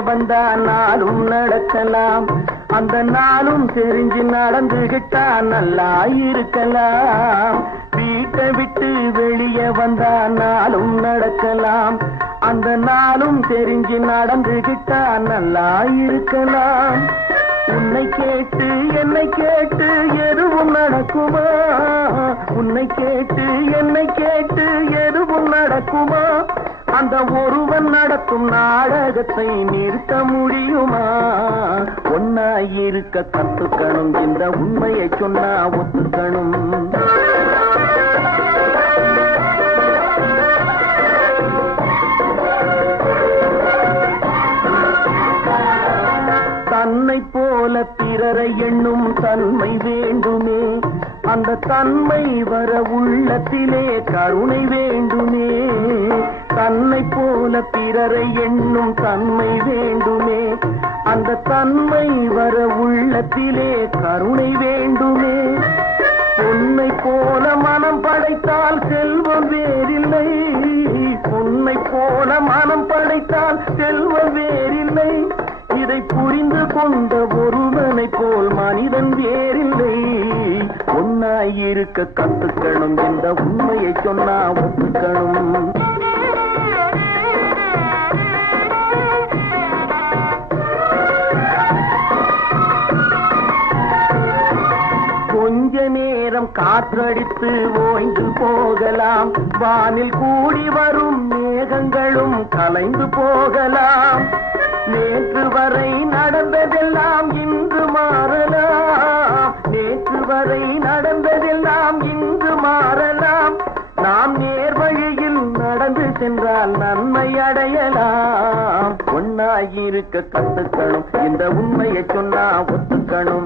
வந்தா நாளும் நடக்கலாம். அந்த நாளும் தெரிஞ்சு நடந்துகிட்டா நல்லா இருக்கலாம் வீட்டை விட்டு வெளியே வந்தா நாளும் நடக்கலாம். அந்த நாளும் தெரிஞ்சு நடந்துகிட்டா நல்லா இருக்கலாம் உன்னை கேட்டு என்னை கேட்டு எதுவும் நடக்குமா? உன்னை கேட்டு என்னை கேட்டு எதுவும் நடக்குமா? அந்த ஒருவன் நடத்தும் நாடகத்தை நிறுத்த முடியுமா? ஒன்னா இருக்க கத்துக்கணும் இந்த உண்மையை சொன்னா ஒத்துக்கணும். தன்னை போல பிறரை எண்ணும் தன்மை வேண்டுமே. அந்த தன்மை வர உள்ளத்திலே கருணை வேண்டுமே. தன்னை போல பிறரை எண்ணும் தன்மை வேண்டுமே. அந்த தன்மை வர உள்ளத்திலே கருணை வேண்டுமே. பொன்னை போல மனம் படைத்தால் செல்வம் வேறில்லை. பொன்னை போல மனம் படைத்தால் செல்வம் வேறில்லை. இதை புரிந்து கொண்ட ஒருவனை போல் மனிதன் வேறில்லை. ஒன்னாயிருக்க கத்துக்கணும் இந்த உண்மையை சொன்னா ஒத்துக்கணும் நேரம் காற்றடித்து ஓய்ந்து போகலாம். வானில் கூடி வரும் மேகங்களும் கலைந்து போகலாம். நேற்று வரை நடந்ததெல்லாம் இன்று மாறலாம். நேற்று வரை நடந்ததெல்லாம் இன்று மாறலாம். நாம் நேர்வழியில் நடந்து சென்றால் நன்மை அடையலாம். ஒன்னாயிருக்க கத்துக்கணும். இந்த உண்மையை சொன்னா ஒத்துக்கணும்.